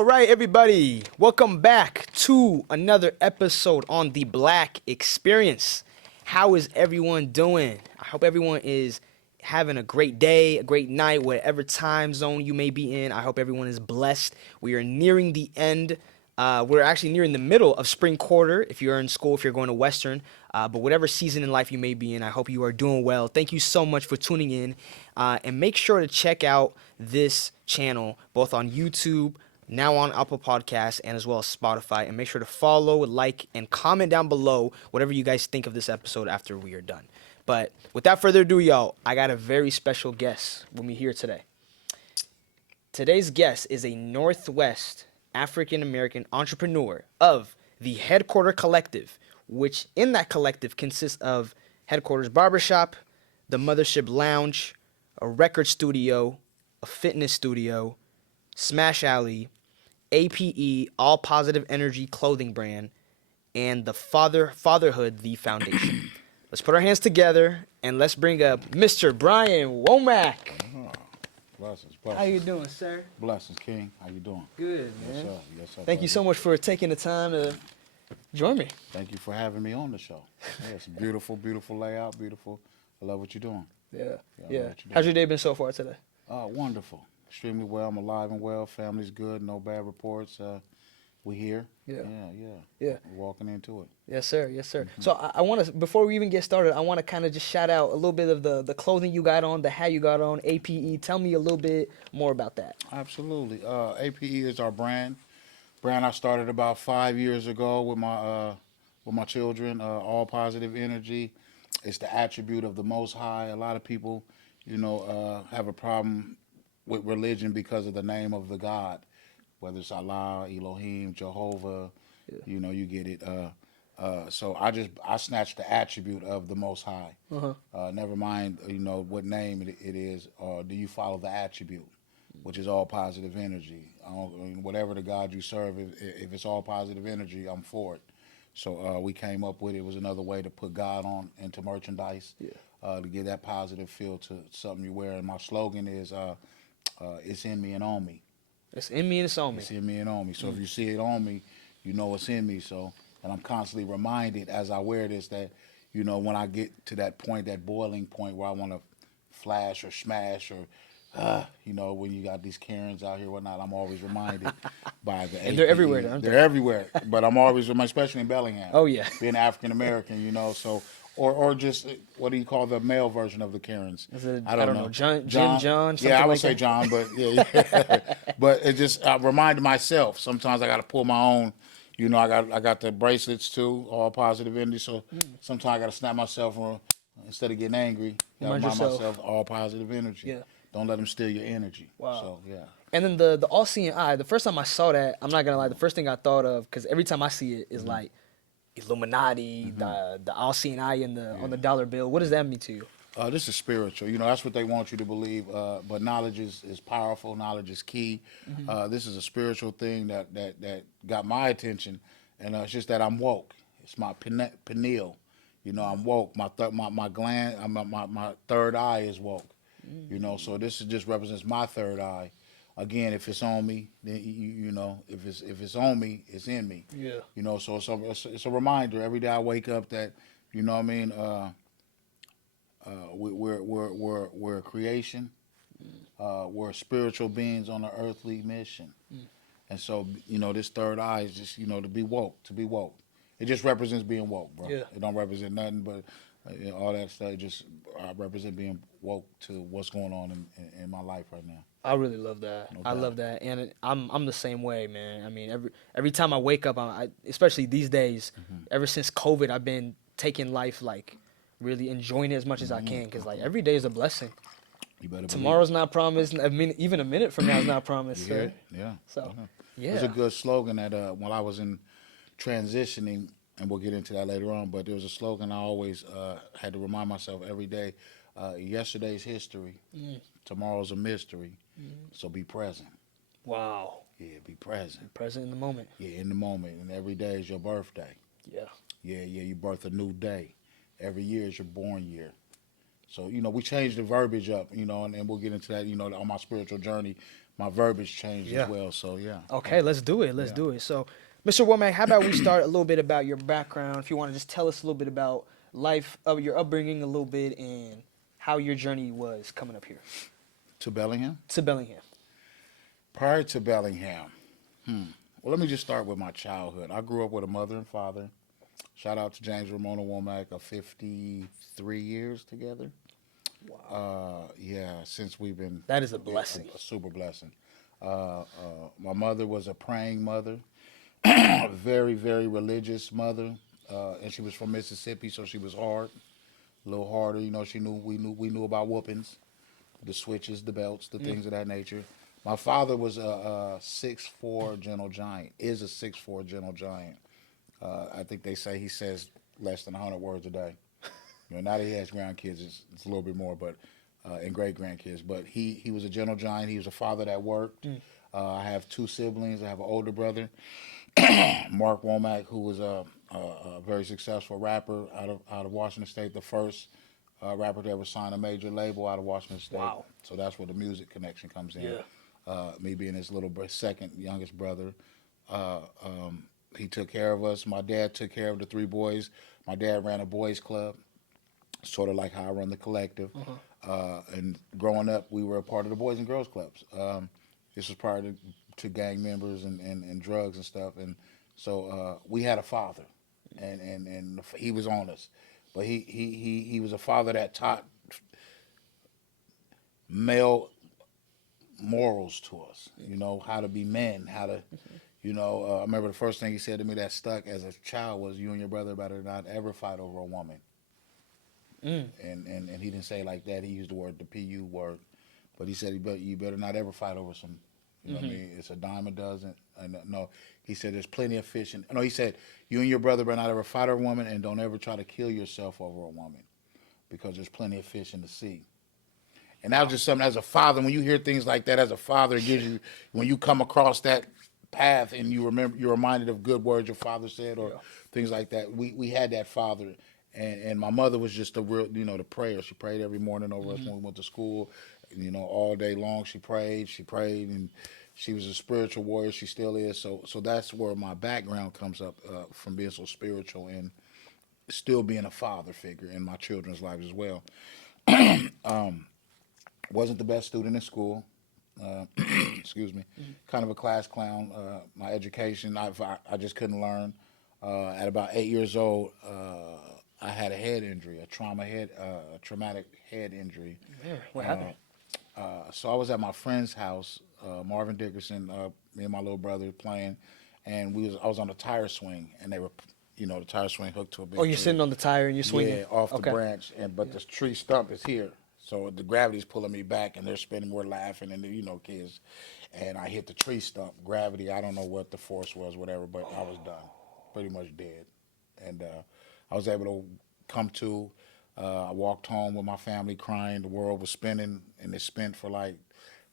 All right, everybody, welcome back to another episode on the Black Experience. How is everyone doing? I hope everyone is having a great day, a great night, whatever time zone you may be in. I hope everyone is blessed. We are nearing the end. We're actually nearing the middle of spring quarter if you're in school, if you're going to Western. But whatever season in life you may be in, I hope you are doing well. Thank you so much for tuning in. And make sure to check out this channel both on YouTube, now on Apple Podcasts, and as well as Spotify. And make sure to follow, like, and comment down below whatever you guys think of this episode after we are done. But without further ado, y'all, I got a very special guest with me here today. Today's guest is a Northwest African-American entrepreneur of the Headquarter Collective, which in that collective consists of Headquarters Barbershop, the Mothership Lounge, a record studio, a fitness studio, Smash Alley, APE, All Positive Energy clothing brand, and the Fatherhood, the foundation. Let's put our hands together and let's bring up Mr. Brian Womack. Oh, blessings. How you doing, sir? Blessings, King. How you doing? Good, man. Yes, sir. Yes, sir. Thank you so much for taking the time to join me. Thank you for having me on the show. Yeah, it's a beautiful, beautiful layout. Beautiful. I love what you're doing. Yeah. How's your day been so far today? Wonderful. Extremely well. I'm alive and well. Family's good. No bad reports. We here. Yeah. We're walking into it. Yes, sir. Yes, sir. So I want to, before we even get started, I want to kind of just shout out a little bit of the clothing you got on, the hat you got on, APE. Tell me a little bit more about that. Absolutely. APE is our brand. Brand I started about 5 years ago with my children. All Positive Energy. It's the attribute of the Most High. A lot of people, have a problem with religion because of the name of the God, whether it's Allah, Elohim, Jehovah, you get it. So I snatched the attribute of the Most High. Never mind, what name it is, or do you follow the attribute, which is all positive energy. Whatever the God you serve, if it's all positive energy, I'm for it. So we came up with it. It was another way to put God on into merchandise, to give that positive feel to something you wear. And my slogan is, it's in me and on me. It's in me and it's on me. It's in me and on me. So if you see it on me, you know it's in me. So, and I'm constantly reminded as I wear this that, when I get to that point, that boiling point where I want to flash or smash or, when you got these Karens out here, whatnot, I'm always reminded by the And they're everywhere, aren't they? They're everywhere. But I'm always reminded, especially in Bellingham. Oh, yeah. Being African American, so. Or just, what do you call the male version of the Karens? Is it, I don't know. Jim, John, something yeah, I would like say that? John, but but it just I reminded myself. Sometimes I got to pull my own. I got the bracelets too, all positive energy. So sometimes I got to snap myself instead of getting angry. Remind myself all positive energy. Yeah. Don't let them steal your energy. Wow. So yeah. And then the all-seeing eye. The first time I saw that, I'm not gonna lie. The first thing I thought of, because every time I see it, is like Illuminati, the all-seeing eye on the dollar bill. What does that mean to you? This is spiritual. That's what they want you to believe. But knowledge is powerful. Knowledge is key. This is a spiritual thing that got my attention, and it's just that I'm woke. It's my pineal. I'm woke. My gland, my third eye is woke. So this just represents my third eye. Again, if it's on me, then if it's on me, it's in me. Yeah. So it's a reminder every day I wake up that, we're a creation. We're spiritual beings on an earthly mission. And so, this third eye is just, to be woke. It just represents being woke, bro. Yeah. It don't represent nothing but all that stuff. It just represent being woke to what's going on in my life right now. I really love that. I love that, and I'm the same way, man. I mean, every time I wake up, especially these days, ever since COVID, I've been taking life like really enjoying it as much as I can, because like every day is a blessing. You better. Tomorrow's not promised. I mean, even a minute from now is not promised. You hear So, it? Yeah. So, yeah. There's a good slogan that while I was in transitioning, and we'll get into that later on, but there was a slogan I always had to remind myself every day. Yesterday's history, tomorrow's a mystery, so be present. Wow. Yeah, be present. Present in the moment. Yeah, in the moment, and every day is your birthday. Yeah. Yeah, you birth a new day. Every year is your born year. So, we changed the verbiage up, and we'll get into that, on my spiritual journey. my verbiage changed as Yeah. well. So yeah. Okay, let's do it. Let's Yeah. do it. So, Mr. Womack, how about we start a little bit about your background? If you want to just tell us a little bit about life, of your upbringing, a little bit, and how your journey was coming up here To Bellingham. to Bellingham. Prior to Bellingham, well, let me just start with my childhood. I grew up with a mother and father. Shout out to James Ramona Womack of 53 years together. Yeah, since we've been That is a blessing. a super blessing. My mother was a praying mother, a very, very religious mother, and she was from Mississippi, so she was hard, a little harder. You know, we knew about whoopings, the switches, the belts, the things of that nature. My father was a 6'4" gentle giant. Is a 6'4" gentle giant. I think they say he says less than 100 words a day. You know, now that he has grandkids, it's a little bit more, but and great grandkids. But he was a gentle giant. He was a father that worked. I have two siblings. I have an older brother, Mark Womack, who was a very successful rapper out of Washington State, the first rapper to ever sign a major label out of Washington State. Wow. So that's where the music connection comes in. Yeah. Me being his second youngest brother. Uh, um, he took care of us. My dad took care of the three boys. My dad ran a boys club, sort of like how I run the collective. And growing up, we were a part of the Boys and Girls Clubs. This was prior to gang members and drugs and stuff. And so we had a father, and he was on us. But he was a father that taught male morals to us. You know, how to be men, how to, I remember the first thing he said to me that stuck as a child was, "You and your brother better not ever fight over a woman." And he didn't say it like that. He used the PU word, but he said, you better not ever fight over some. You know what I mean? It's a dime a dozen. And no, he said there's plenty of fish. No, he said you and your brother better not ever fight over a woman, and don't ever try to kill yourself over a woman, because there's plenty of fish in the sea. And that was just something as a father. When you hear things like that as a father, it gives you, when you come across that path and you're reminded of good words your father said or things like that. We had that father. And my mother was just the real, the prayer. She prayed every morning over us when we went to school. All day long she prayed, and she was a spiritual warrior. She still is. So that's where my background comes up, from being so spiritual and still being a father figure in my children's lives as well. Wasn't the best student in school. Excuse me. Kind of a class clown. My education, I just couldn't learn. At about 8 years old, I had a head injury, a traumatic head injury. Man, what happened? So I was at my friend's house, Marvin Dickerson, me and my little brother playing, and I was on a tire swing, and they were, the tire swing hooked to a big Oh, you're tree. sitting on the tire and you're swinging? Yeah, off Okay. the branch, but the tree stump is here. So the gravity's pulling me back, and they're spinning. We're laughing, and kids. And I hit the tree stump. Gravity, I don't know what the force was, whatever, but I was done, pretty much dead. And I was able to come to. I walked home with my family crying. The world was spinning, and it spent for like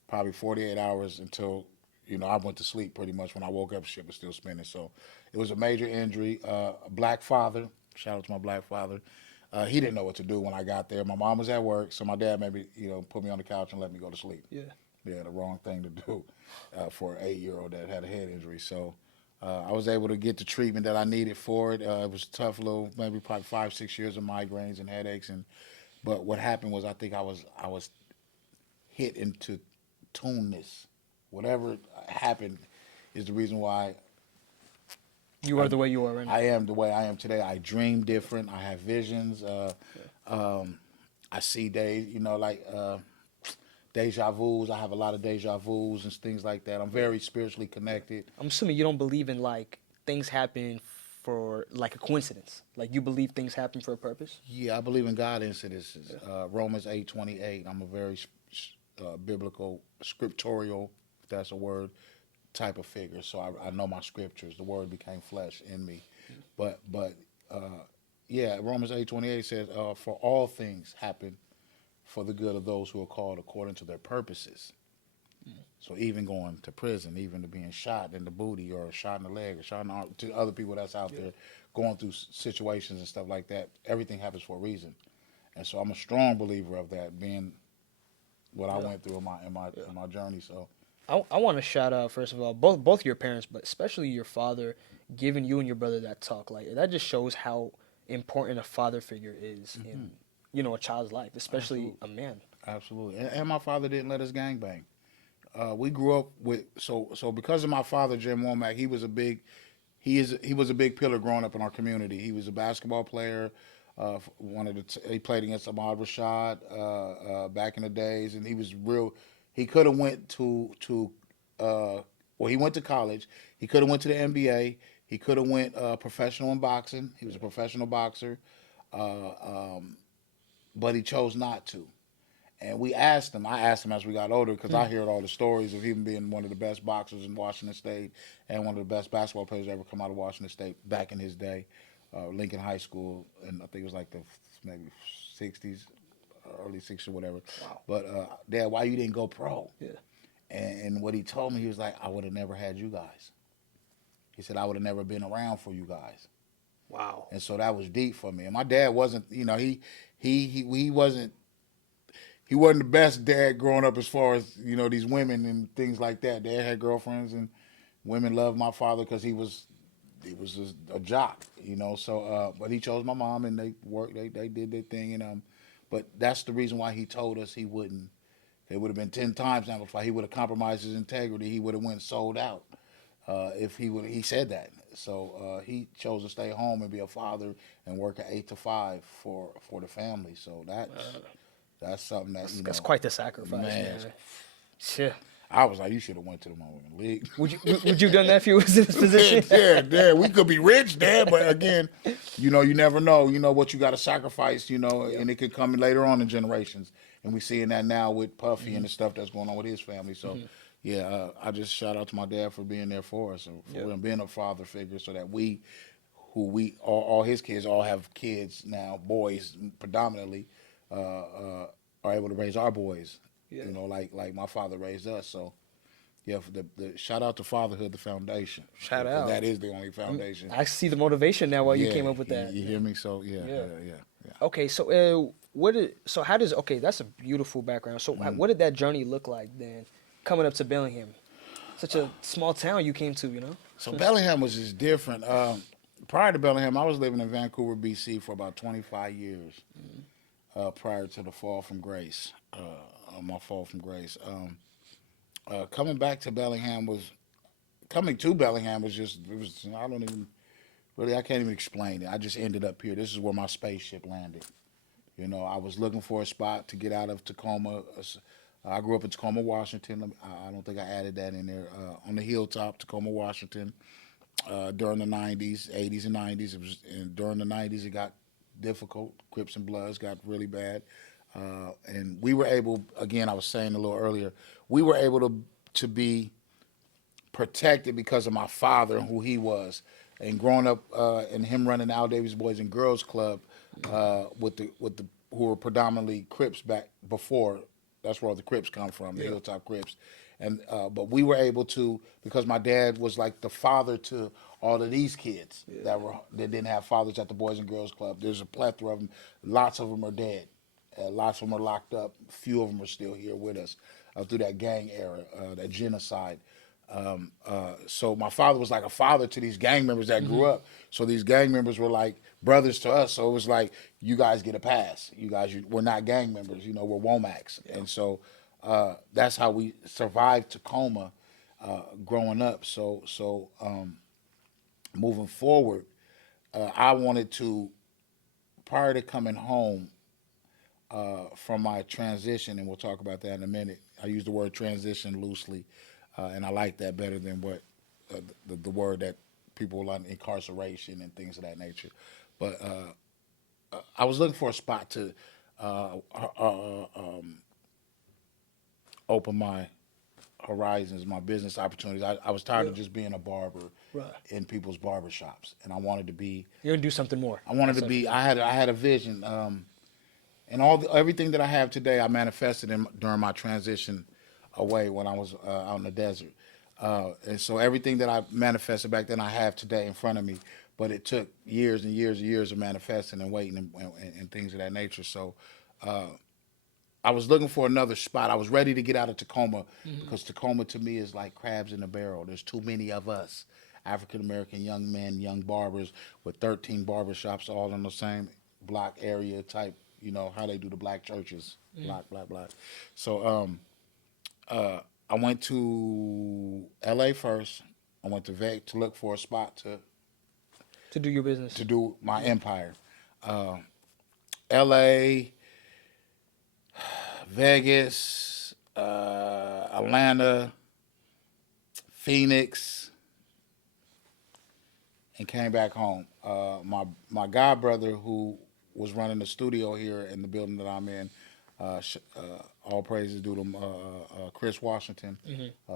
probably 48 hours until I went to sleep pretty much. When I woke up, shit was still spinning. So it was a major injury. A black father. Shout out to my black father. He didn't know what to do when I got there. My mom was at work, so my dad maybe put me on the couch and let me go to sleep. Yeah. Yeah, the wrong thing to do for an 8-year-old that had a head injury. So I was able to get the treatment that I needed for it. It was a tough little, maybe probably 5-6 years of migraines and headaches. But what happened was I think I was hit into tuneness. Whatever happened is the reason why You are the way you are right now. I am the way I am today. I dream different. I have visions. I see days, deja vus. I have a lot of deja vus and things like that. I'm very spiritually connected. I'm assuming you don't believe in like things happen for like a coincidence. Like you believe things happen for a purpose? Yeah, I believe in God incidences. Romans 8:28. I'm a very biblical, scriptorial, if that's a word, type of figure. So I know my scriptures. The word became flesh in me. But yeah, Romans 8:28 says, "For all things happen for the good of those who are called according to their purposes." So even going to prison, even to being shot in the booty or shot in the leg or shot in the arm, to other people that's out there going through situations and stuff like that, everything happens for a reason. And so I'm a strong believer of that, being what I went through in my journey. So I want to shout out first of all both your parents, but especially your father, giving you and your brother that talk. Like that just shows how important a father figure is in a child's life, especially Absolutely. a man. Absolutely. And my father didn't let us gangbang. We grew up with so because of my father, Jim Womack, he was a big pillar growing up in our community. He was a basketball player. He played against Ahmad Rashad back in the days, and he was real. He could have went to well, he went to college. He could have went to the NBA. He could have went professional in boxing. He was a professional boxer, uh, um, but he chose not to. And we asked him. I asked him as we got older because I heard all the stories of him being one of the best boxers in Washington State and one of the best basketball players to ever come out of Washington State back in his day, Lincoln High School, and I think it was like the maybe '60s, early '60s or whatever. Wow. But Dad, why you didn't go pro? Yeah. And what he told me, he was like, I would have never had you guys. He said I would have never been around for you guys. Wow. And so that was deep for me. And my dad wasn't, he wasn't the best dad growing up as far as these women and things like that. Dad had girlfriends and women loved my father because he was just a jock, So, but he chose my mom and they worked. They did their thing, and but that's the reason why he told us he wouldn't. It would have been 10 times amplified. He would have compromised his integrity. He would have went sold out if he would. He said that. So he chose to stay home and be a father and work at 8 to 5 for the family. So that's something that That's quite the sacrifice, man. man. Yeah. I was like, you should have went to the motherfucking league. Would you done that if you was in this position? yeah, we could be rich, Dad, but again, you never know. You know what you got to sacrifice, and it could come later on in generations. And we seeing that now with Puffy and the stuff that's going on with his family. So, yeah, I just shout out to my dad for being there for us, and for him being a father figure, so that all his kids all have kids now, boys predominantly, are able to raise our boys. Yeah. Like my father raised us. So, yeah, for the shout out to fatherhood, the foundation. Shout 'Cause out. that is the only foundation. I see the motivation now while you Yeah, came up with that. You hear me? So yeah. Okay, so that's a beautiful background. So what did that journey look like then, coming up to Bellingham, such a small town you came to? So Bellingham was just different. Prior to Bellingham, I was living in Vancouver, BC for about 25 years. Prior to the fall from grace, my fall from grace. Coming to Bellingham was just, I can't even explain it. I just ended up here. This is where my spaceship landed. I was looking for a spot to get out of Tacoma. I grew up in Tacoma, Washington. I don't think I added that in there. On the hilltop, Tacoma, Washington, during the 90s, 80s and 90s. And during the 90s, it got difficult. Crips and Bloods got really bad. And we were able, again, I was saying a little earlier, we were able to be protected because of my father and who he was. And growing up and him running the Al Davis Boys and Girls Club with the who were predominantly Crips back before. That's where all the Crips come from, the Hilltop Crips. And but we were able to, because my dad was like the father to all of these kids that didn't have fathers at the Boys and Girls Club. There's a plethora of them. Lots of them are dead. Lots of them are locked up. Few of them are still here with us through that gang era, that genocide. So my father was like a father to these gang members that grew up. So these gang members were like brothers to us. So it was like, you guys get a pass. We're not gang members. We're Womacks. Yeah. And so that's how we survived Tacoma growing up. So moving forward, I wanted to, prior to coming home from my transition, and we'll talk about that in a minute. I use the word transition loosely. And I like that better than what the word that people like, incarceration and things of that nature. But I was looking for a spot to open my horizons, my business opportunities. I was tired of just being a barber in people's barber shops, and I wanted to be. You're gonna do something more. I wanted to be. I had a vision, and everything that I have today, I manifested during my transition away when I was out in the desert. And so everything that I manifested back then, I have today in front of me. But it took years and years and years of manifesting and waiting and things of that nature. So I I was looking for another spot. I was ready to get out of Tacoma because Tacoma to me is like crabs in a barrel. There's too many of us, African American young men, young barbers with 13 barbershops all in the same block area type. You know how they do the black churches, block, black, black. So I went to L.A. first. I went to Vegas to look for a spot To do your business. to do my empire. L.A., Vegas, Atlanta, Phoenix, and came back home. My god brother who was running the studio here in the building that I'm in, all praises due to Chris Washington,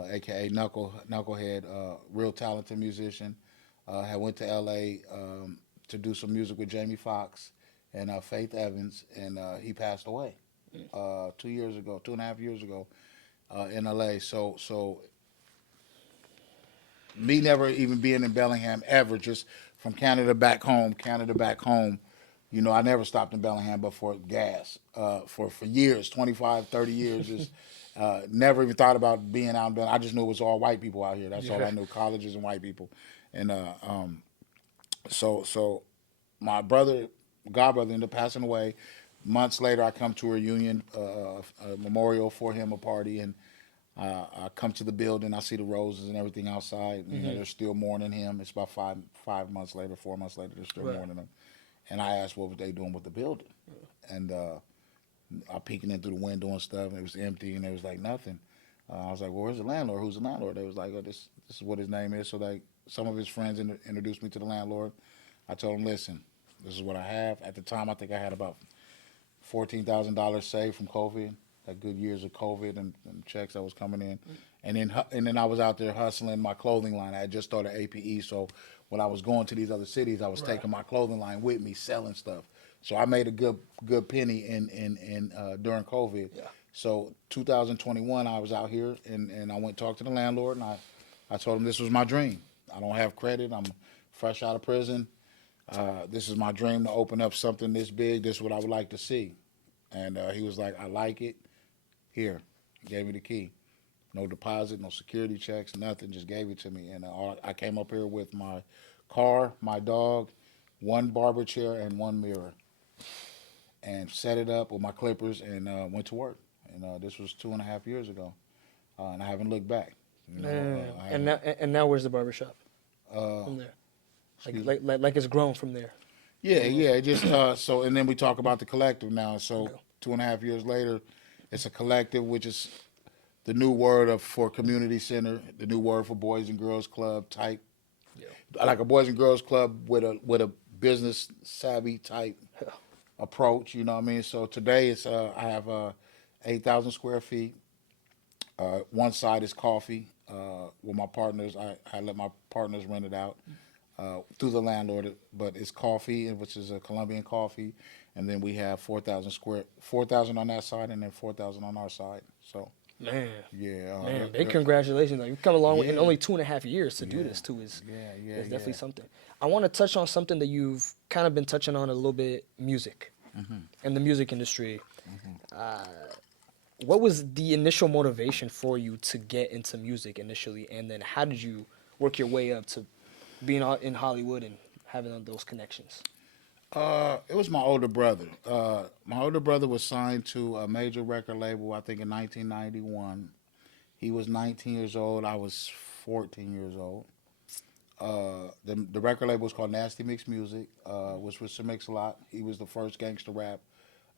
aka Knucklehead, real talented musician. Had went to L.A. To do some music with Jamie Foxx and Faith Evans, and he passed away 2 years ago, 2.5 years ago, in L.A. So me never even being in Bellingham ever, just from Canada back home. You know, I never stopped in Bellingham but for gas. For years, 25, 30 years, just never even thought about being out in Bellingham. I just knew it was all white people out here. That's all I knew, colleges and white people. And so my brother, god brother, ended up passing away. Months later, I come to a reunion, a memorial for him, a party, and I come to the building. I see the roses and everything outside. You know, they're still mourning him. It's about 5 months later, 4 months later, they're still mourning him. And I asked what were they doing with the building, and I peeking in through the window and stuff, and it was empty, and there was like nothing. I was like, well, where's the landlord? Who's the landlord? They was like, oh, this is what his name is. So like some of his friends introduced me to the landlord. I told him, listen, this is what I have. At the time, I think I had about $14,000 saved from COVID, like good years of COVID and checks that was coming in, and then I was out there hustling my clothing line. I had just started APE, so when I was going to these other cities, I was taking my clothing line with me, selling stuff. So I made a good penny in during COVID. Yeah. So 2021, I was out here and I went to talk to the landlord, and I told him this was my dream. I don't have credit. I'm fresh out of prison. This is my dream to open up something this big. This is what I would like to see. And he was like, I like it. Here. He gave me the key. No deposit, no security checks, nothing. Just gave it to me. And I came up here with my car, my dog, one barber chair, and one mirror. And set it up with my clippers and went to work. And this was 2.5 years ago. And I haven't looked back. You know, Man. I And haven't- now where's the barbershop? From there. excuse Like it's grown from there. Yeah, it just so, and then we talk about the collective now. So Yeah. 2.5 years later, it's a collective, which is the new word for community center, the new word for Boys and Girls Club type, Yeah. like a Boys and Girls Club with a business savvy type approach. You know what I mean? So today it's I have 8,000 square feet. One side is coffee. With my partners, I let my partners rent it out through the landlord, but it's coffee, which is a Colombian coffee, and then we have 4,000 on that side, and then 4,000 on our side. So Man. yeah, Man, big congratulations! Like you've come a long way in Yeah. only 2.5 years to do this too. Is definitely something. I want to touch on something that you've kind of been touching on a little bit: music and the music industry. What was the initial motivation for you to get into music initially, and then how did you work your way up to being out in Hollywood and having those connections? It was my older brother. My older brother was signed to a major record label, I think, in 1991. He was 19 years old. I was 14 years old. The record label was called Nasty Mix Music, which was Sir Mix-a-Lot. He was the first gangster rap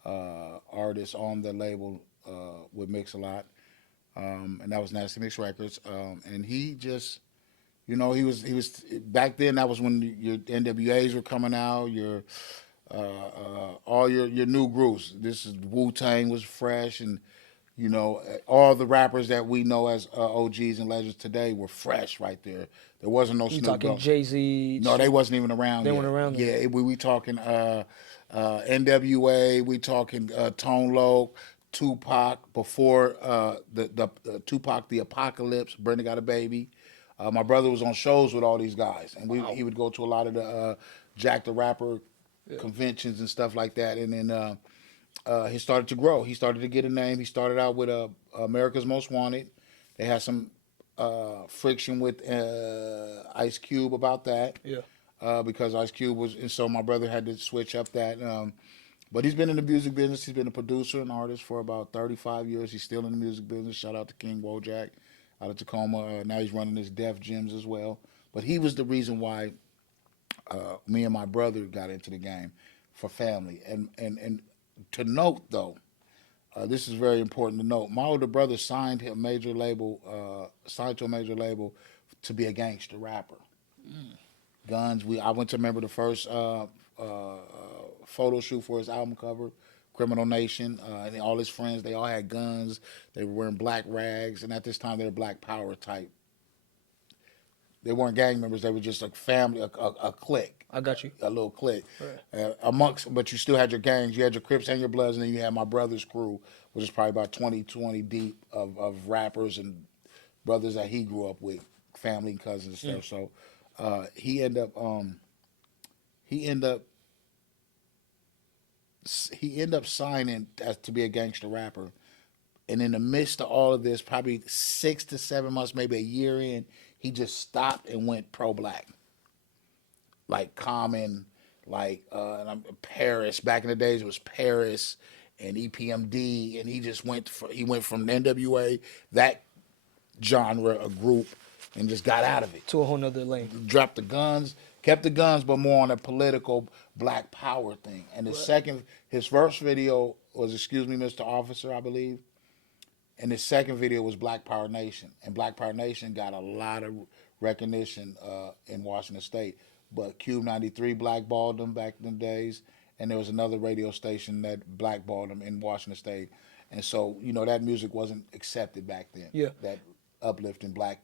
artist on the label with Mix-a-Lot, and that was Nasty Mix Records. And he just, you know, he was back then. That was when your NWAs were coming out. All your new groups. This is Wu-Tang was fresh, and you know all the rappers that we know as OGs and legends today were fresh right there. There wasn't no You Snoop talking Dogg. Jay-Z? No, they wasn't even around. They yet. weren't around Yeah, then. we talking NWA. We talking Tone Loc, Tupac before the Tupac the Apocalypse. Brenda Got a Baby. My brother was on shows with all these guys, and he would go to a lot of the Jack the Rapper conventions and stuff like that. And then he started to grow. He started to get a name. He started out with America's Most Wanted. They had some friction with Ice Cube about that. Yeah. Because Ice Cube was, and so my brother had to switch up that. But he's been in the music business. He's been a producer and artist for about 35 years. He's still in the music business. Shout out to King Wojak out of Tacoma. Now he's running his Def Gyms as well. But he was the reason why me and my brother got into the game for family. And to note though, this is very important to note. My older brother signed to a major label, to be a gangster rapper. Guns. I went to remember the first photo shoot for his album cover, Criminal Nation, and all his friends. They all had guns. They were wearing black rags, and at this time they were Black Power type. They weren't gang members. They were just a family, a clique. I got you. A little clique. Right. But you still had your gangs. You had your Crips and your Bloods, and then you had my brother's crew, which is probably about 20 deep of rappers and brothers that he grew up with, family and cousins and stuff. So he ended up signing to be a gangster rapper. And in the midst of all of this, probably 6 to 7 months, maybe a year in, he just stopped and went pro-black. Like Common, like Paris. Back in the days, it was Paris and EPMD, and he just went from NWA, that genre, a group, and just got out of it. To a whole nother lane. Dropped the guns, kept the guns, but more on a political Black Power thing. And his first video was "Excuse Me, Mr. Officer," I believe. And his second video was Black Power Nation. And Black Power Nation got a lot of recognition in Washington State. But Cube 93 blackballed them back in the days. And there was another radio station that blackballed them in Washington State. And so, that music wasn't accepted back then. Yeah. That uplifting Black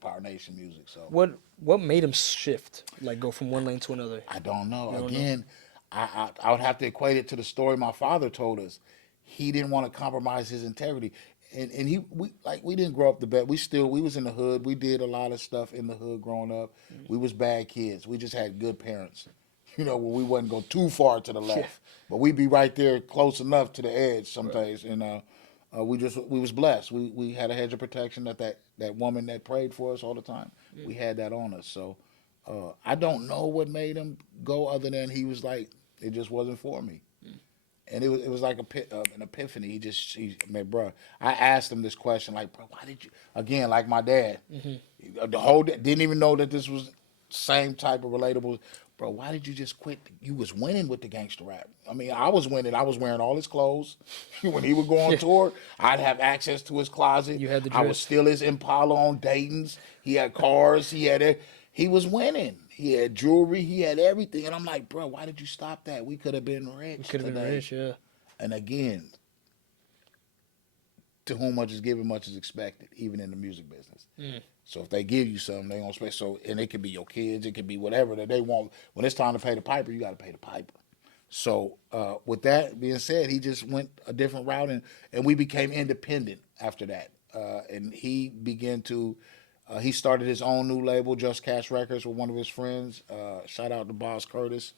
Power Nation music. So what made him shift, like go from one lane to another? I don't know. Again, I would have to equate it to the story my father told us. He didn't want to compromise his integrity. And we didn't grow up the best. We was in the hood. We did a lot of stuff in the hood growing up. We was bad kids. We just had good parents. Where we wouldn't go too far to the left. Yeah. But we'd be right there close enough to the edge some days. And we was blessed. We had a hedge of protection that woman that prayed for us all the time. Yeah. We had that on us. So I don't know what made him go other than he was like, it just wasn't for me. And it was like an epiphany. Bro, I asked him this question, like, bro, why did you, again, like my dad, didn't even know that this was same type of relatable, bro, why did you just quit? You was winning with the gangster rap. I mean, I was winning. I was wearing all his clothes. When he would go on tour, I'd have access to his closet. You had the dress. I would steal his Impala on Dayton's. He had cars. He was winning. He had jewelry. He had everything. And I'm like, bro, why did you stop that? We could have been rich. We could have been rich, yeah. And again, to whom much is given, much is expected, even in the music business. So if they give you something, they gonna expect. So, and it could be your kids, it could be whatever that they want. When it's time to pay the piper, you got to pay the piper. So with that being said, he just went a different route, and we became independent after that. And he began to. He started his own new label, Just Cash Records, with one of his friends. Shout out to Boss Curtis.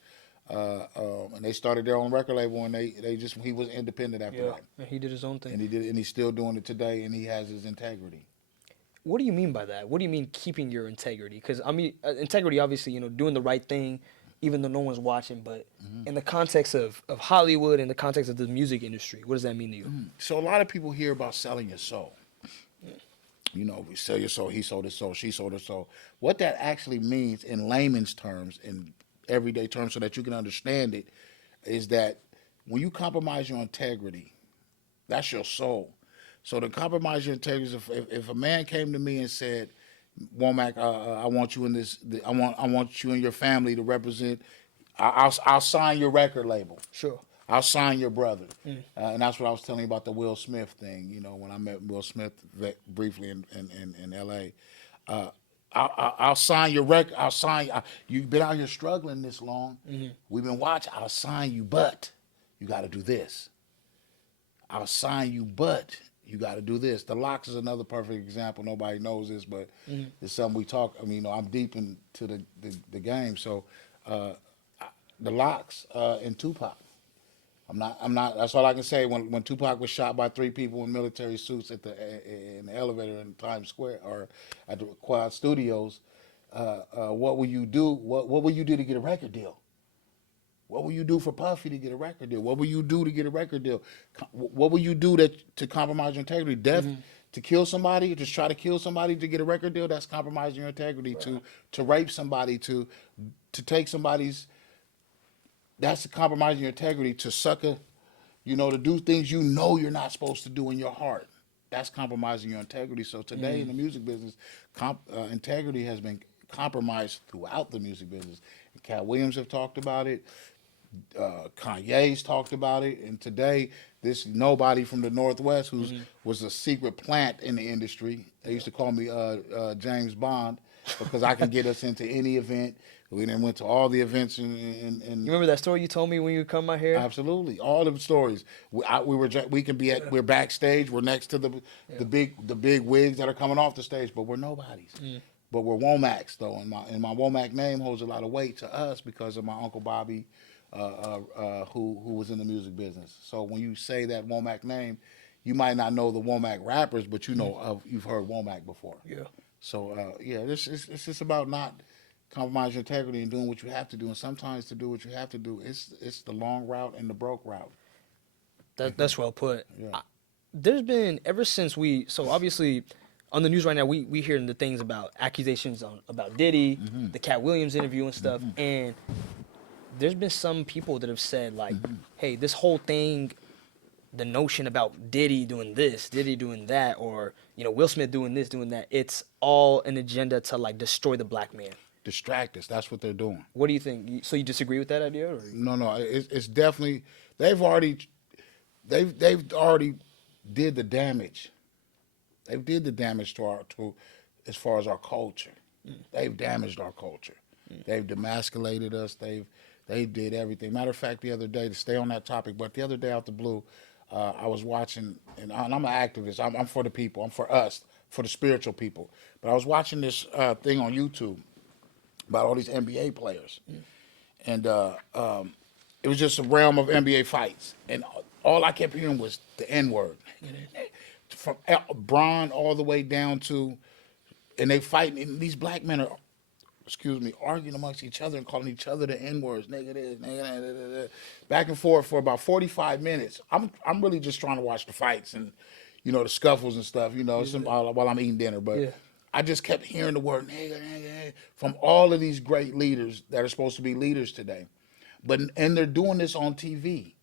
And they started their own record label, and he was independent after that. And he did his own thing. And he's still doing it today, and he has his integrity. What do you mean by that? What do you mean keeping your integrity? Because I mean, integrity, obviously, doing the right thing, even though no one's watching. But in the context of Hollywood, in the context of the music industry, what does that mean to you? So a lot of people hear about selling your soul. We sell your soul, he sold his soul, she sold her soul. What that actually means in layman's terms, in everyday terms, so that you can understand it, is that when you compromise your integrity, that's your soul. So to compromise your integrity, if a man came to me and said, Womack, I want you in this, I want you and your family to represent, I'll sign your record label. Sure. I'll sign your brother. And that's what I was telling you about the Will Smith thing, when I met Will Smith briefly in L.A. I'll sign your record. You've been out here struggling this long. We've been watching. I'll sign you, but you got to do this. I'll sign you, but you got to do this. The Locks is another perfect example. Nobody knows this, but it's something we talk. I mean, I'm deep into the game. So the Locks and Tupac. I'm not. That's all I can say. When Tupac was shot by three people in military suits in the elevator in Times Square or at the Quad Studios, what will you do? What will you do to get a record deal? What will you do for Puffy to get a record deal? What will you do to get a record deal? What will you do to compromise your integrity? Death, to kill somebody, to try to kill somebody to get a record deal? That's compromising your integrity. Right. To rape somebody, to take somebody's, that's compromising your integrity. To sucker, to do things you're not supposed to do in your heart. That's compromising your integrity. So today in the music business, integrity has been compromised throughout the music business. Cat Williams have talked about it. Kanye's talked about it, and today this nobody from the Northwest who was a secret plant in the industry. They used to call me James Bond because I can get us into any event. We then went to all the events You remember that story you told me when you come out here? absolutely all of the stories. We can be we're backstage. We're next to the big wigs that are coming off the stage, but we're nobodies. But we're Womacks though, and my Womack name holds a lot of weight to us because of my Uncle Bobby, who was in the music business. So when you say that Womack name, you might not know the Womack rappers, but you've heard Womack before. Yeah. So it's just about not compromising integrity and doing what you have to do. And sometimes to do what you have to do, it's the long route and the broke route. That's well put. Yeah. There's been ever since so obviously on the news right now we hearing the things about accusations about Diddy, the Cat Williams interview and stuff, and there's been some people that have said like, hey, this whole thing, the notion about Diddy doing this, Diddy doing that, or Will Smith doing this, doing that, it's all an agenda to like destroy the black man. Distract us. That's what they're doing. What do you think? So you disagree with that idea? Or? No. It's definitely they've already did the damage. They did the damage to as far as our culture. They've damaged our culture. They've demasculated us. They did everything. Matter of fact, the other day, to stay on that topic, but the other day out the blue, I was watching, and I'm an activist. I'm for the people. I'm for us, for the spiritual people. But I was watching this thing on YouTube about all these NBA players, and it was just a realm of NBA fights, and all I kept hearing was the N word, from Bron all the way down to, and they fighting. And these black men are, arguing amongst each other and calling each other the N words, nigga this, nigga that, back and forth for about 45 minutes. I'm really just trying to watch the fights and the scuffles and stuff, while I'm eating dinner, but. I just kept hearing the word nigga, nigga from all of these great leaders that are supposed to be leaders today. And they're doing this on TV.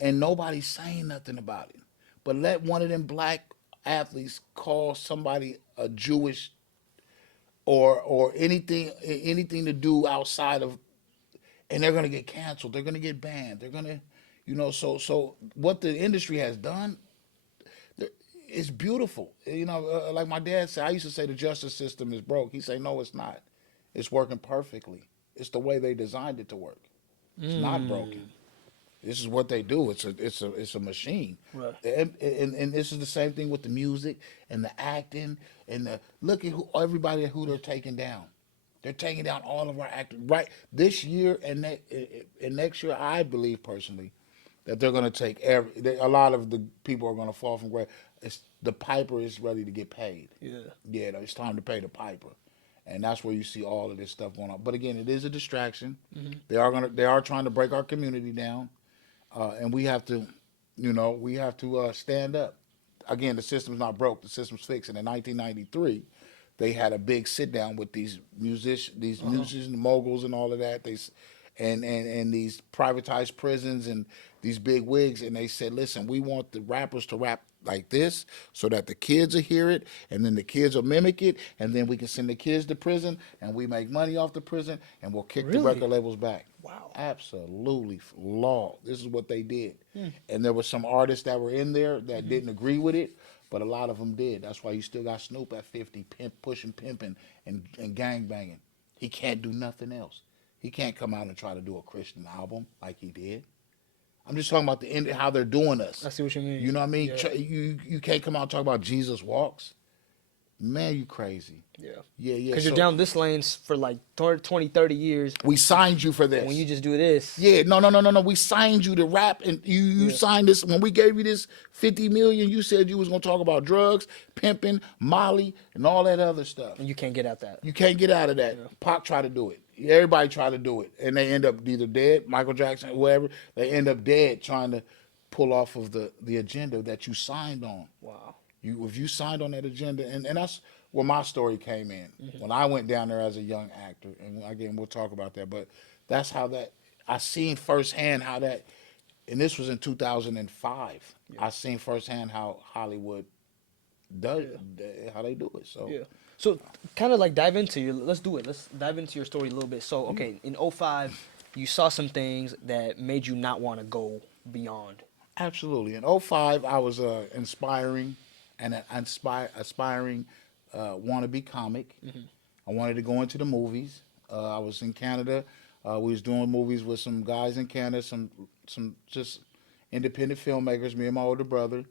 And nobody's saying nothing about it. But let one of them black athletes call somebody a Jewish or anything to do outside of, and they're gonna get canceled. They're gonna get banned. They're gonna, so what the industry has done, it's beautiful. Like my dad said, I used to say the justice system is broke. He say, no, it's not. It's working perfectly. It's the way they designed it to work. It's not broken. This is what they do. It's a machine. Right. And this is the same thing with the music and the acting and look at everybody who they're taking down. They're taking down all of our actors. Right this year and next year, I believe personally that they're going to take a lot of the people are going to fall from grace. The piper is ready to get paid. Yeah, it's time to pay the piper, and that's where you see all of this stuff going on. But again, it is a distraction. They are trying to break our community down, and we have to, stand up. Again, the system's not broke. The system's fixed. And in 1993, they had a big sit down with these musicians, moguls, and all of that. And these privatized prisons and these big wigs, and they said, listen, we want the rappers to rap like this so that the kids will hear it, and then the kids will mimic it, and then we can send the kids to prison, and we make money off the prison, and we'll kick the record labels back. Wow. Absolutely. Law. This is what they did. And there were some artists that were in there that didn't agree with it, but a lot of them did. That's why you still got Snoop at 50, pushing, pimping, and gang banging. He can't do nothing else. He can't come out and try to do a Christian album like he did. I'm just talking about the end, how they're doing us. I see what you mean. You know what I mean? Yeah. You can't come out and talk about Jesus walks. Man, you crazy. Yeah. Yeah. Because you're So down this lane for like 20, 30 years. we signed you for this. When you just do this. Yeah, no. We signed you to rap, and you signed this. When we gave you this 50 million, you said you was gonna talk about drugs, pimping, Molly, and all that other stuff. And you can't get out that. You can't get out of that. Pac tried to do it. Everybody tried to do it, and they end up either dead. Michael Jackson, whoever, they end up dead trying to pull off of the agenda that you signed on. Wow. If you signed on that agenda, and that's where my story came in. When I went down there as a young actor, and again we'll talk about that, but that's how that I seen firsthand how that, and this was in 2005. I seen firsthand how Hollywood does how they do it. So So kind of like dive into your. Let's do it. Let's dive into your story a little bit. So okay, in '05, you saw some things that made you not want to go beyond. absolutely. In '05, I was inspiring and an aspiring wannabe comic. I wanted to go into the movies. I was in Canada. We was doing movies with some guys in Canada, some just independent filmmakers. Me and my older brother,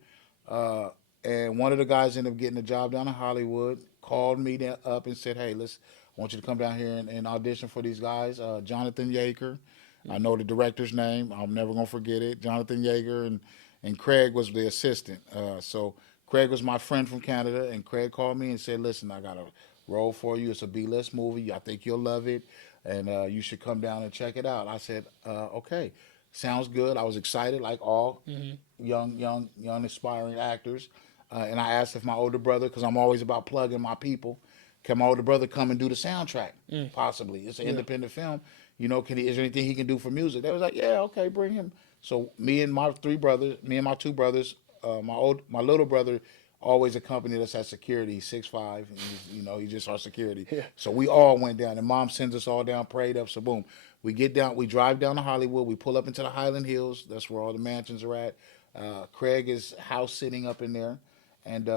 and one of the guys ended up getting a job down in Hollywood. Called me up and said, "Hey, I want you to come down here and audition for these guys." Jonathan Yeager, I know the director's name. I'm never gonna forget it. Jonathan Yeager and Craig was the assistant. So Craig was my friend from Canada, and Craig called me and said, "Listen, I got a role for you. It's a B-list movie. I think you'll love it, and you should come down and check it out." I said, "Okay, sounds good." I was excited, like all young aspiring actors, and I asked if my older brother, because I'm always about plugging my people, can my older brother come and do the soundtrack? Possibly, it's an independent film. Is there anything he can do for music? They was like, "Yeah, okay, bring him." So me and my two brothers, my little brother always accompanied us as security. He's 6'5", and he's just our security. So we all went down, and Mom sends us all down, prayed up. So boom, we get down, we drive down to Hollywood, we pull up into the Highland Hills. That's where all the mansions are at. Craig is house sitting up in there, and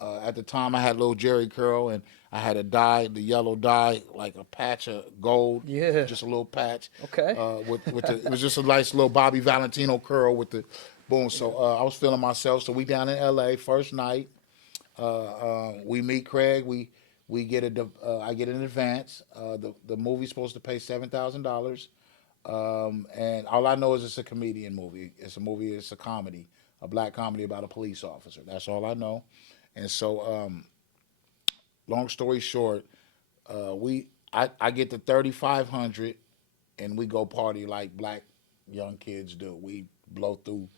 at the time I had a little Jerry curl, and I had the yellow dye, like a patch of gold, just a little patch. Okay. It was just a nice little Bobby Valentino curl with the boom. So I was feeling myself. So we down in L.A. first night. We meet Craig. We get I get an advance. The movie's supposed to pay $7,000. And all I know is it's a comedian movie. It's a comedy, a black comedy about a police officer. That's all I know. And so, long story short, I get the 3,500, and we go party like black young kids do. We blow through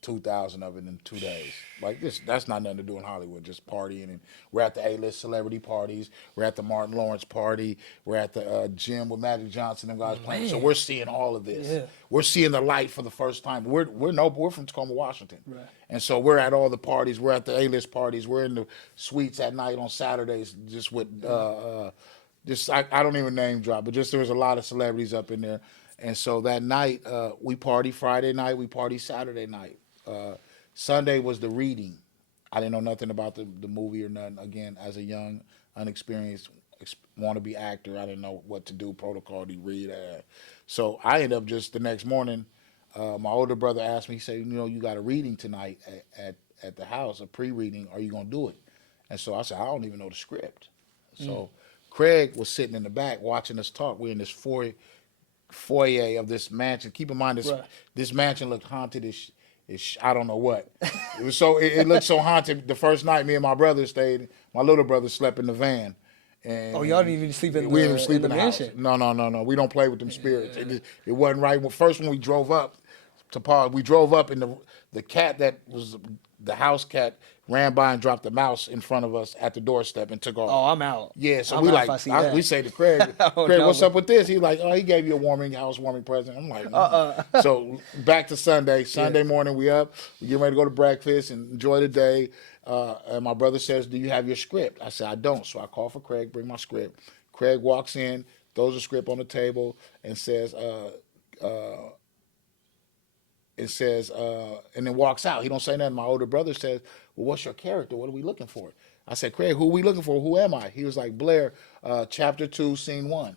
2,000 of it in 2 days. Like this, that's not nothing to do in Hollywood. Just partying, and we're at the A-list celebrity parties. We're at the Martin Lawrence party. We're at the gym with Magic Johnson and guys playing. So we're seeing all of this. Yeah. We're seeing the light for the first time. We're from Tacoma, Washington, right. And so we're at all the parties. We're at the A-list parties. We're in the suites at night on Saturdays, just with I don't even name drop, but just there was a lot of celebrities up in there. And so that night, we party Friday night, we party Saturday night. Sunday was the reading. I didn't know nothing about the movie or nothing. Again, as a young, unexperienced, wannabe actor, I didn't know what to do, protocol to read. So I ended up just the next morning, my older brother asked me, he said, you got a reading tonight at the house, a pre-reading. Are you going to do it? And so I said, I don't even know the script. So Craig was sitting in the back watching us talk. We're in this foyer of this mansion. Keep in mind, this mansion looked haunted as I don't know what. It looked so haunted. The first night, me and my brother stayed. My little brother slept in the van. And y'all didn't even sleep in the We didn't even sleep in the mansion. House. No. We don't play with them spirits. It wasn't right. When we drove up to Paul, we drove up, and the cat that was the house cat ran by and dropped the mouse in front of us at the doorstep and took off. Oh, I'm out. Yeah, so we say to Craig, Craig, what's up with this? He's like, he gave you a housewarming present. I'm like, So back to Sunday. Sunday morning, we up. We get ready to go to breakfast and enjoy the day. And my brother says, do you have your script? I said, I don't. So I call for Craig, bring my script. Craig walks in, throws the script on the table, and says, and then walks out. He don't say nothing. My older brother says, well, what's your character? What are we looking for? I said, Craig, who are we looking for? Who am I? He was like, Blair, chapter 2, scene 1.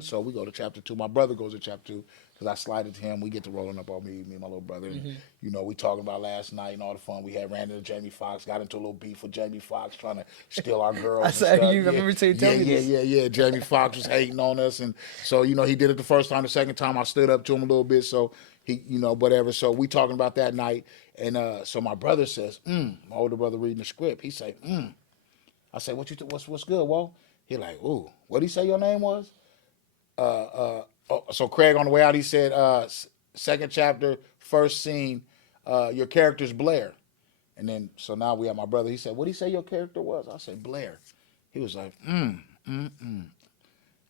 So we go to chapter 2. My brother goes to chapter 2. because I slide it to him. We get to rolling up on me and my little brother. And, Mm-hmm. you know, we talking about last night and all the fun we had. Ran into Jamie Foxx, got into a little beef with Jamie Foxx, trying to steal our I girls and saw stuff. you. I Yeah, remember you yeah, telling me yeah, this. yeah, yeah. Jamie Foxx was hating on us, and so you know he did it the first time. The second time I stood up to him a little bit, so he, you know, whatever. So we talking about that night, and so my brother says, my older brother reading the script. He say, I say, what's good, Whoa? He like, ooh, what did he say your name was? So Craig on the way out, he said, second chapter, first scene, your character's Blair. And then, so now we have my brother. He said, what did he say your character was? I said, Blair. He was like, I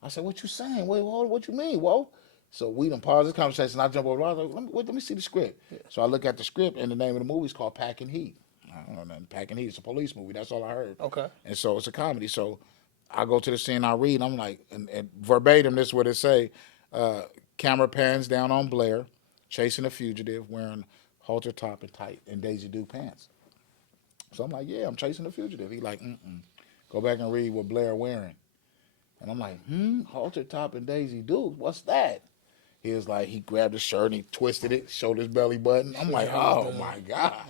said, what you saying? What you mean, whoa? So we done paused this conversation. I jump over. I was like, let me see the script. Yeah. So I look at the script, and the name of the movie is called Packing Heat. I don't know nothing. Packing Heat. It's a police movie. That's all I heard. Okay. And so it's a comedy. So I go to the scene, I read, and I'm like, and verbatim, this is what it say. Camera pans down on Blair, chasing a fugitive, wearing halter top and tight and Daisy Duke pants. So I'm like, yeah, I'm chasing a fugitive. He like, go back and read what Blair wearing. And I'm like, halter top and Daisy Duke, what's that? He was like, he grabbed his shirt and he twisted it, showed his belly button. I'm like, oh my God.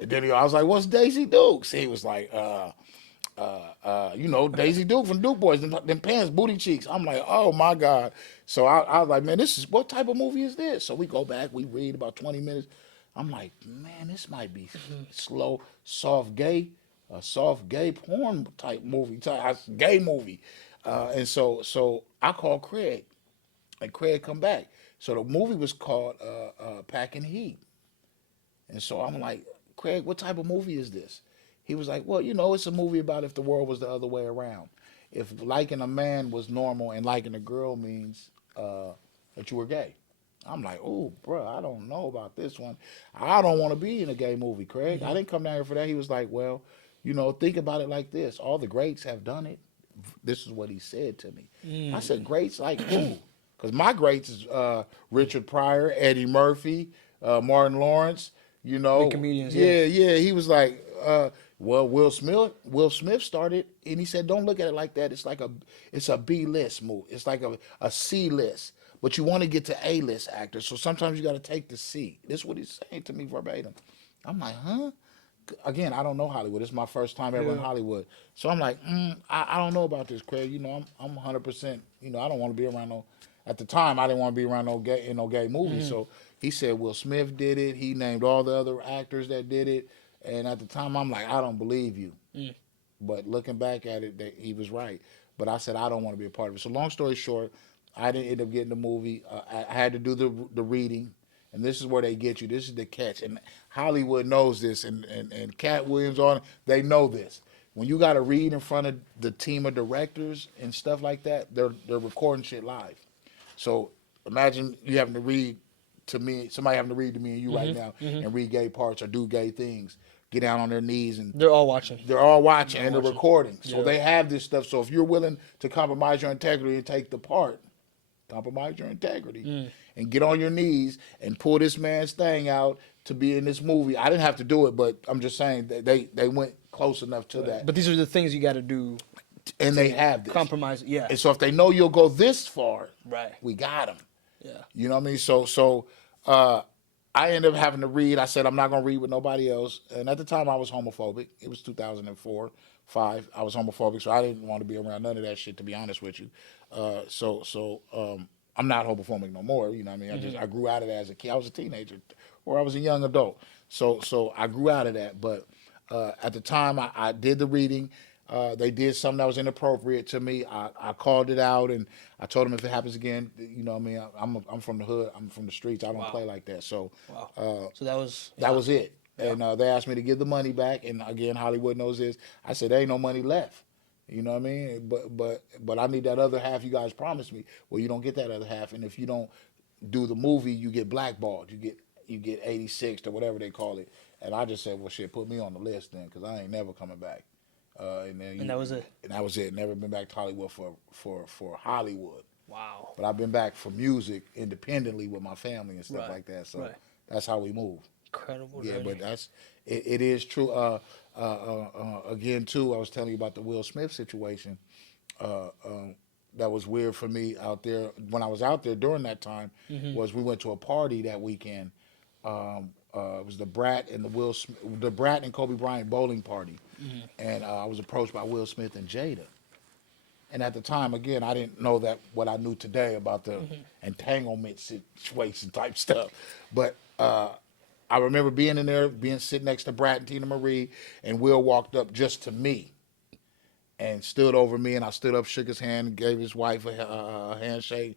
And then I was like, what's Daisy Dukes? He was like, you know, Daisy Duke from Duke Boys, them pants, booty cheeks. I'm like, oh my God. So I was like, man, this is, what type of movie is this? So we go back, we read about 20 minutes. I'm like, man, this might be slow, soft gay porn type movie, gay movie. And so I called Craig, and Craig come back. So the movie was called Packing Heat. And so I'm like, Craig, what type of movie is this? He was like, well, you know, it's a movie about if the world was the other way around. If liking a man was normal and liking a girl means that you were gay. I'm like, oh, bro, I don't know about this one. I don't want to be in a gay movie, Craig. I didn't come down here for that. He was like, well, you know, think about it like this. All the greats have done it. This is what he said to me. I said, greats like who? Because my greats is Richard Pryor, Eddie Murphy, Martin Lawrence, you know. Big comedians, yeah. He was like, well, Will Smith started, and he said, don't look at it like that. It's a B list movie. It's like a C list. But you want to get to A list actors, so sometimes you got to take the C. This is what he's saying to me verbatim. I'm like, huh? Again, I don't know Hollywood. It's my first time ever in Hollywood. So I'm like, I don't know about this, Craig. You know, I'm 100%, you know, I don't want to be around no, at the time, I didn't want to be around no gay movie. So he said Will Smith did it. He named all the other actors that did it. And at the time, I'm like, I don't believe you. But looking back at it, he was right. But I said, I don't want to be a part of it. So long story short, I didn't end up getting the movie. I had to do the reading. And this is where they get you. This is the catch. And Hollywood knows this. And Cat Williams they know this. When you got to read in front of the team of directors and stuff like that, they're recording shit live. So imagine you having to read to me, somebody having to read to me and you right now and read gay parts or do gay things, get down on their knees and They're all watching. they're all watching and they're recording. So Yeah. they have this stuff. So if you're willing to compromise your integrity and take the part, compromise your integrity and get on your knees and pull this man's thing out to be in this movie. I didn't have to do it, but I'm just saying that they went close enough to that. But these are the things you got to do. And they have this. Compromise, yeah. And so if they know you'll go this far, Right. we got them. Yeah. You know what I mean? So I ended up having to read. I said, I'm not going to read with nobody else. And at the time, I was homophobic. It was 2004, 5. I was homophobic, so I didn't want to be around none of that shit, to be honest with you. So I'm not homophobic no more. You know what I mean? I grew out of that as a kid. I was a teenager, or I was a young adult. So I grew out of that. But at the time, I did the reading. They did something that was inappropriate to me. I called it out, and I told them if it happens again, you know what I mean? I'm from the hood. I'm from the streets. I don't play like that. So So that was that was it. And they asked me to give the money back. And again, Hollywood knows this. I said, there ain't no money left. You know what I mean? But I need that other half you guys promised me. Well, you don't get that other half. And if you don't do the movie, you get blackballed. You get 86 or whatever they call it. And I just said, well, shit, put me on the list then, because I ain't never coming back. And that was it. And that was it. Never been back to Hollywood for Hollywood. Wow. But I've been back for music independently with my family and stuff Right, like that. So right. that's how we move. Incredible. Yeah, journey. but it is true. Again, too, I was telling you about the Will Smith situation. that was weird for me out there when I was out there during that time was we went to a party that weekend. It was the Brat and the Brat and Kobe Bryant bowling party, and I was approached by Will Smith and Jada. And at the time, again, I didn't know that what I knew today about the entanglement situation type stuff. But I remember being in there, being sitting next to Brat and Tina Marie, and Will walked up just to me and stood over me, and I stood up, shook his hand, gave his wife a handshake,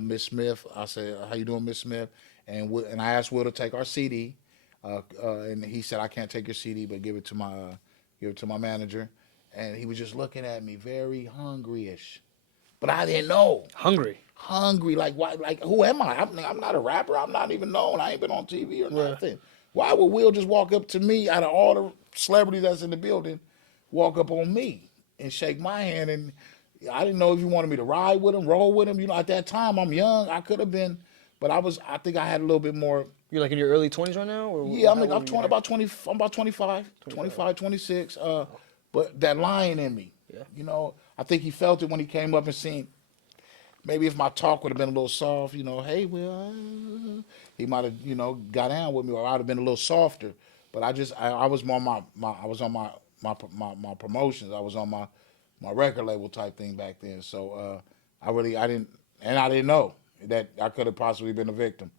Miss Smith. I said, "How you doing, Miss Smith?" And I asked Will to take our CD, and he said, "I can't take your CD, but give it to my manager." And he was just looking at me, very hungry-ish, but I didn't know. Hungry. Hungry, like why? Like who am I? I'm not a rapper. I'm not even known. I ain't been on TV or nothing. Why would Will just walk up to me out of all the celebrities that's in the building, walk up on me and shake my hand? And I didn't know if you wanted me to ride with him, roll with him. You know, at that time I'm young. I could have been, but I think I had a little bit more. You're like in your early 20s right now? Or Yeah, I'm 20, about 20. I'm about 25, 25, 26. But that lion in me, you know, I think he felt it when he came up and seen. Maybe if my talk would have been a little soft, you know, hey, Will, he might have, you know, got down with me, or I'd have been a little softer. But I was more I was on my promotions. I was on my record label type thing back then. So I didn't know that I could have possibly been a victim.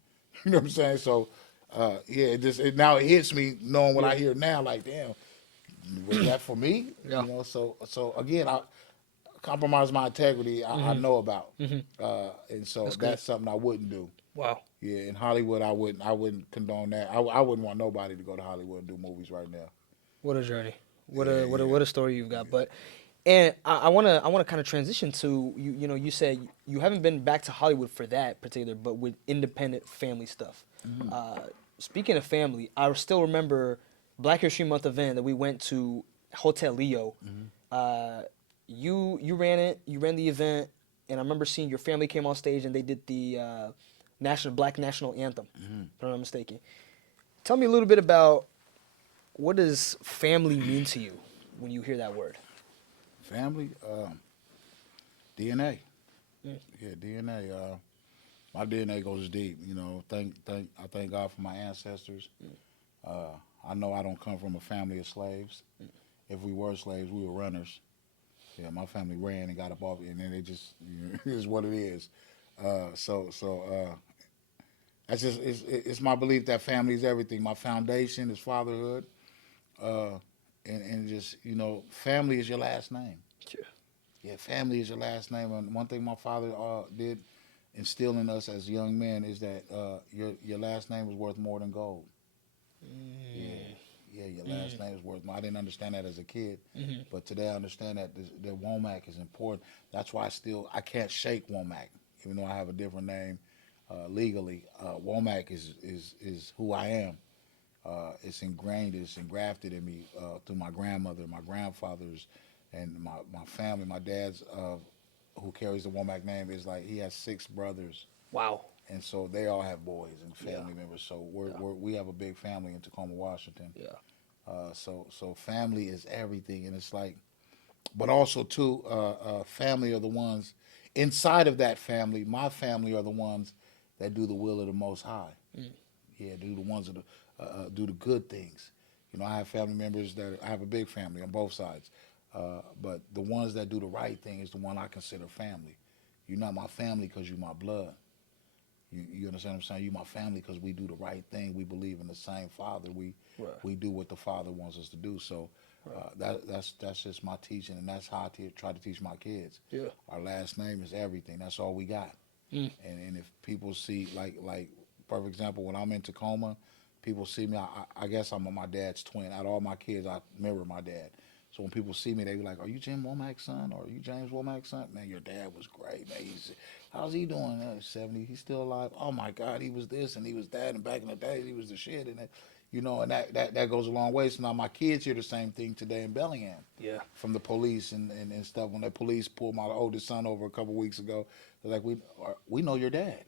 You know what I'm saying? So yeah, now it hits me knowing what I hear now. Like, damn, was that for me? Yeah. You know. So again, I compromise my integrity. I know about, and so that's something I wouldn't do. Wow. Yeah, in Hollywood, I wouldn't condone that. I wouldn't want nobody to go to Hollywood and do movies right now. What a journey. What a story you've got. But and I wanna kind of transition to you. You know, you said you haven't been back to Hollywood for that particular, but with independent family stuff. Speaking of family, I still remember Black History Month event that we went to Hotel Leo. You ran it. You ran the event, and I remember seeing your family came on stage and they did the Black National Anthem. If I'm not mistaken. Tell me a little bit about what does family mean to you when you hear that word? Family, DNA. Yeah, DNA. My DNA goes deep. You know, I thank God for my ancestors. I know I don't come from a family of slaves. If we were slaves, we were runners. Yeah, my family ran and got up off, and then it just is what it is. That's just it's my belief that family is everything. My foundation is fatherhood, and just family is your last name. Sure. Yeah, family is your last name. And one thing my father did instill in us as young men is that your last name is worth more than gold. Yeah, your last name is worth more. I didn't understand that as a kid, but today I understand that Womack is important. That's why I can't shake Womack, even though I have a different name legally. Womack is who I am. It's ingrained, it's engrafted in me through my grandmother, my grandfathers, and my family. My dad's who carries the Womack name is like he has 6 brothers. Wow. And so they all have boys and family members. So we have a big family in Tacoma, Washington. Yeah. So family is everything, and it's like, but also too, family are the ones inside of that family. My family are the ones that do the will of the Most High. Yeah, do the ones that do the good things. You know, I have family members I have a big family on both sides, but the ones that do the right thing is the one I consider family. You're not my family because you're my blood. You understand what I'm saying? You're my family because we do the right thing. We believe in the same Father. We do what the Father wants us to do. So that's just my teaching, and that's how I try to teach my kids. Yeah. Our last name is everything. That's all we got. And if people see like perfect example, when I'm in Tacoma, people see me. I guess I'm my dad's twin. Out of all my kids, I mirror my dad. So when people see me, they be like, "Are you Jim Womack's son? Or are you James Womack's son? Man, your dad was great, man. How's he doing? 70. He's still alive. Oh my God, he was this and he was that. And back in the day, he was the shit. And that goes a long way. So now my kids hear the same thing today in Bellingham. Yeah. From the police and stuff. When the police pulled my oldest son over a couple weeks ago, they're like, we know your dad.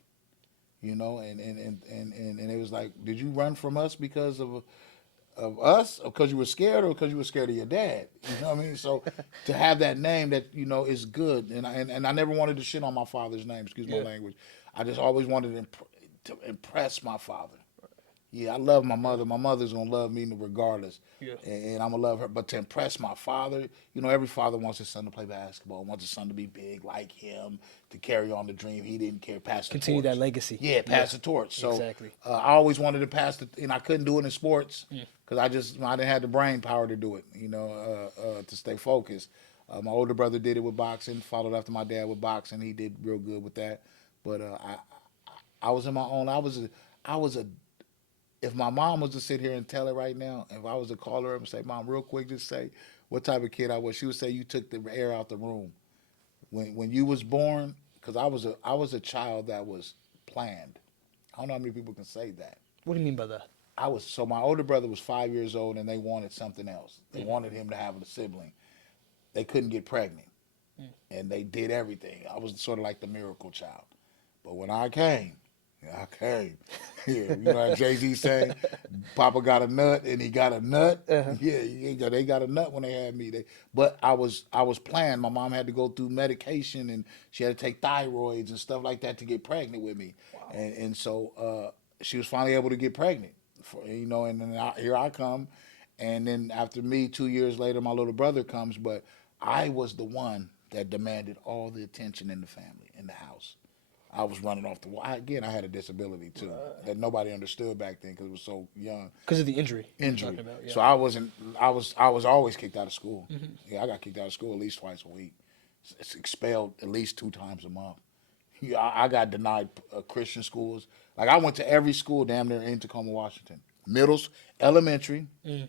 And it was like, did you run from us because of of us, or because you were scared, or because you were scared of your dad? You know what I mean? So to have that name that is good, and I never wanted to shit on my father's name. Excuse my Yeah. language. I just always wanted to impress my father. Yeah, I love my mother. My mother's gonna love me regardless, Yeah. and I'm gonna love her. But to impress my father, every father wants his son to play basketball, wants his son to be big like him, to carry on the dream. He didn't care, pass the Continue that torch. legacy. Yeah, Yeah. pass the torch. So Exactly. I always wanted to pass the, and I couldn't do it in sports because I didn't have the brain power to do it. To stay focused. My older brother did it with boxing, followed after my dad with boxing. He did real good with that. But I was in my own. I was a if my mom was to sit here and tell it right now, if I was to call her up and say, "Mom, real quick, just say what type of kid I was," she would say, "You took the air out the room when you was born." Because I was a child that was planned. I don't know how many people can say that. What do you mean by that? My older brother was 5 years old and they wanted something else. They wanted him to have a sibling. They couldn't get pregnant, and they did everything. I was sort of like the miracle child. But when I came, yeah, I came. Yeah, you know how Jay Z saying, "Papa got a nut and he got a nut." Uh-huh. Yeah, they got a nut when they had me. But I was planned. My mom had to go through medication and she had to take thyroids and stuff like that to get pregnant with me, and so she was finally able to get pregnant. And then here I come, and then after me, 2 years later, my little brother comes. But I was the one that demanded all the attention in the family, in the house. I was running off the wall. Again, I had a disability too that nobody understood back then because it was so young. Because of the injury you're talking Injury. about. Yeah. So I wasn't. I was always kicked out of school. Yeah, I got kicked out of school at least twice a week. It's expelled at least 2 times a month. Yeah, I got denied Christian schools. Like I went to every school damn near in Tacoma, Washington. Middles, elementary. I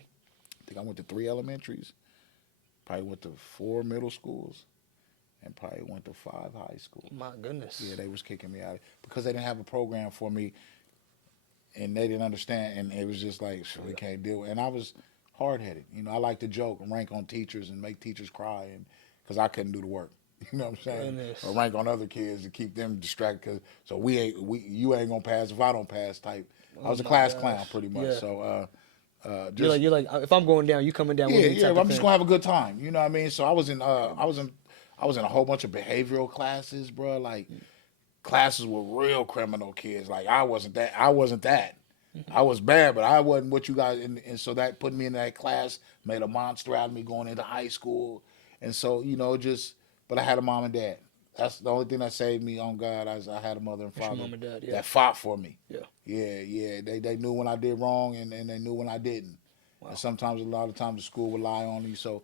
think I went to 3 elementaries. Probably went to 4 middle schools, and probably went to 5 high schools. My goodness. Yeah, they was kicking me out because they didn't have a program for me, and they didn't understand, and it was just like we can't deal. And I was hard headed. I like to joke and rank on teachers and make teachers cry, and because I couldn't do the work. You know what I'm saying? Goodness. Or rank on other kids to keep them distracted. So you ain't gonna pass if I don't pass type. I was a my class gosh. clown pretty much. Yeah. So You're just like if I'm going down, you coming down with yeah, me yeah. type of I'm just thing. gonna have a good time. You know what I mean? So I was in a whole bunch of behavioral classes, bro. Like classes with real criminal kids. Like I wasn't that. I wasn't that. I was bad, but I wasn't what you guys. And so that put me in that class, made a monster out of me going into high school. And so just. But I had a mom and dad. That's the only thing that saved me. On God, I had a mother and That's your father mom and dad. Yeah. that fought for me. Yeah. Yeah, yeah. They knew when I did wrong, and they knew when I didn't. Wow. And sometimes, a lot of times, the school would lie on you. So,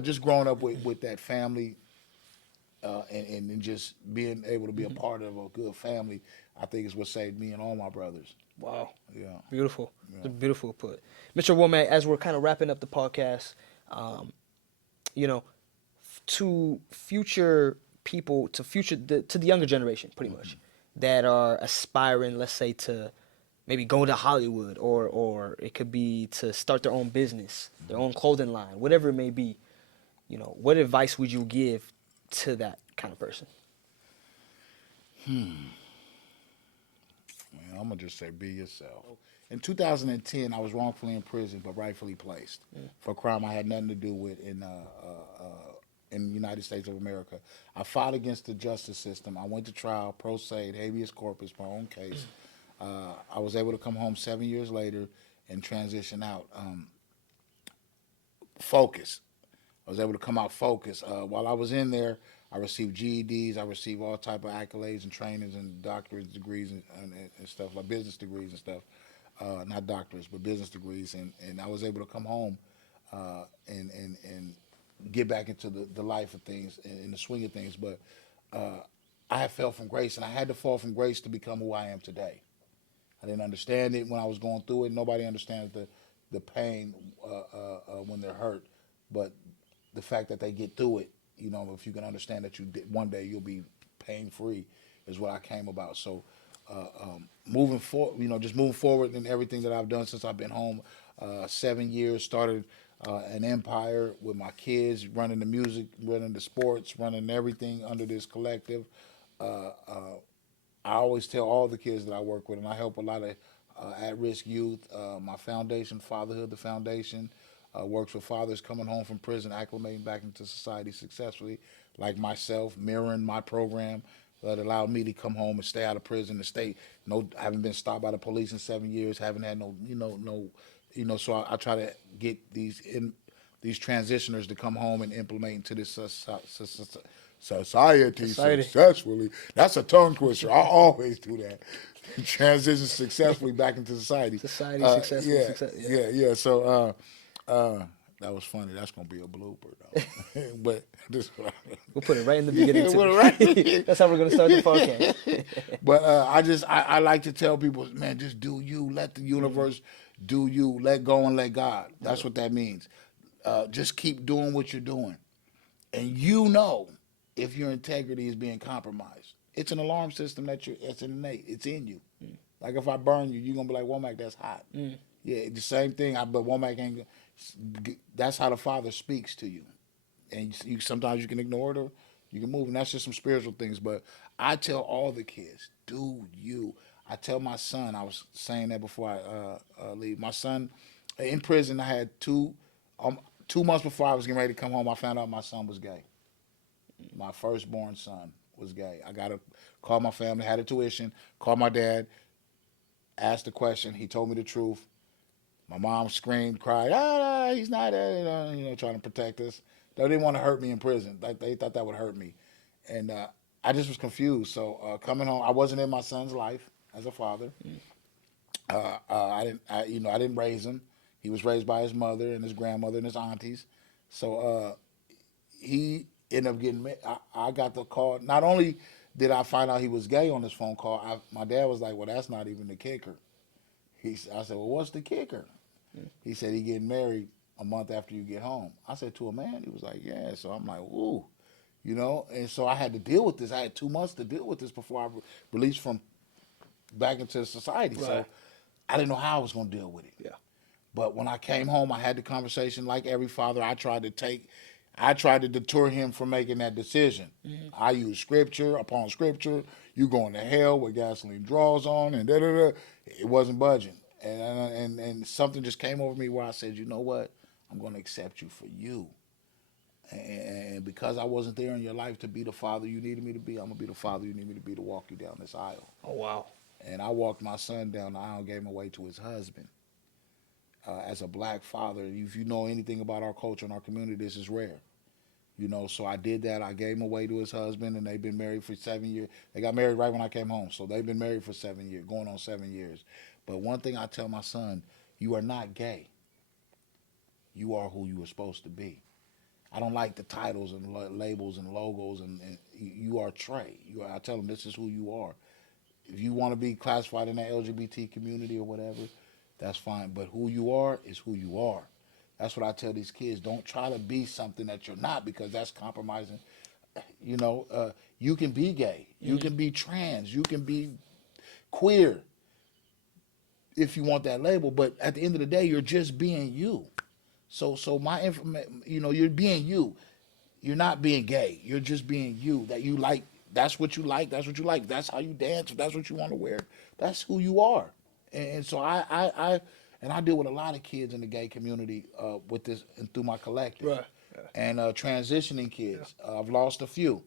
just growing up with that family, and just being able to be a part of a good family, I think is what saved me and all my brothers. Wow. Yeah. Beautiful. It's a Yeah. beautiful put. Mr. Womack, as we're kind of wrapping up the podcast, um, you know, to future people, to the younger generation, pretty much, that are aspiring, let's say, to maybe go to Hollywood, or it could be to start their own business, their own clothing line, whatever it may be. What advice would you give to that kind of person? Man, I'm gonna just say be yourself. In 2010, I was wrongfully in prison, but rightfully placed for a crime I had nothing to do with in the United States of America. I fought against the justice system. I went to trial, pro se, habeas corpus, my own case. I was able to come home 7 years later and transition out. Focused. I was able to come out focused. While I was in there, I received GEDs. I received all type of accolades and trainings and doctorate degrees and stuff, like business degrees and stuff. Not doctorates, but business degrees. And I was able to come home and get back into the life of things and the swing of things. But I had fell from grace, and I had to fall from grace to become who I am today. I didn't understand it when I was going through it. Nobody understands the pain when they're hurt, but the fact that they get through it, if you can understand that one day you'll be pain free, is what I came about. So moving forward, just moving forward in everything that I've done since I've been home. 7 years, started an empire with my kids, running the music, running the sports, running everything under this collective. I always tell all the kids that I work with, and I help a lot of at-risk youth. My foundation, Fatherhood, the foundation, works with fathers coming home from prison, acclimating back into society successfully, like myself, mirroring my program that allowed me to come home and stay out of prison and stay. No, I haven't been stopped by the police in 7 years. Haven't had no. So I try to get these transitioners to come home and implement into this society successfully. That's a tongue twister. I always do that. Transition successfully back into society. Society successful. Yeah, Success. yeah. So that was funny. That's gonna be a blooper though. But this, We'll put it right in the beginning too. right. That's how we're gonna start the podcast. But I like to tell people, man, just do you. Let the universe do you. Let go and let God. That's what that means. Just keep doing what you're doing, and you know if your integrity is being compromised. It's an alarm system it's innate. It's in you. Like if I burn you, you're gonna be like, Womack, that's hot. Yeah, the same thing. But Womack ain't. That's how the Father speaks to you, and sometimes you can ignore it or you can move, and that's just some spiritual things. But I tell all the kids, do you. I tell my son. I was saying that before I leave. My son, in prison, I had 2 months before I was getting ready to come home, I found out my son was gay. My firstborn son was gay. I got to call my family, had a tuition, called my dad, asked the question. He told me the truth. My mom screamed, cried, he's not, trying to protect us. They didn't want to hurt me in prison. Like they thought that would hurt me. And I just was confused. So coming home, I wasn't in my son's life as a father. I didn't raise him. He was raised by his mother and his grandmother and his aunties. So he ended up getting married. I got the call. Not only did I find out he was gay on this phone call, my dad was like, well, that's not even the kicker. I said, well, what's the kicker? He said he getting married a month after you get home. I said, to a man? He was like, yeah. So I'm like, ooh, and so I had to deal with this. I had 2 months to deal with this before I released from back into society. Right. So I didn't know how I was going to deal with it. Yeah. But when I came home, I had the conversation like every father. I tried to deter him from making that decision. I used scripture upon scripture. You going to hell with gasoline draws on and da-da-da. It wasn't budging. And something just came over me where I said, you know what? I'm going to accept you for you. And because I wasn't there in your life to be the father you needed me to be, I'm going to be the father you need me to be to walk you down this aisle. Oh, wow. And I walked my son down the aisle and gave him away to his husband. As a black father, if you know anything about our culture and our community, this is rare. So I did that. I gave him away to his husband, and they've been married for 7 years. They got married right when I came home, so they've been married for 7 years, going on 7 years. But one thing I tell my son, you are not gay. You are who you are supposed to be. I don't like the titles and labels and logos, and you are Trey. I tell him this is who you are. If you want to be classified in that LGBT community or whatever, that's fine. But who you are is who you are. That's what I tell these kids. Don't try to be something that you're not, because that's compromising. You can be gay. You can be trans. You can be queer if you want that label. But at the end of the day, you're just being you. So my information, you're being you. You're not being gay. You're just being you. That you like. That's what you like. That's what you like. That's how you dance. If that's what you want to wear, that's who you are. And so I deal with a lot of kids in the gay community with this and through my collective. Right. Yeah. And transitioning kids. Yeah. I've lost a few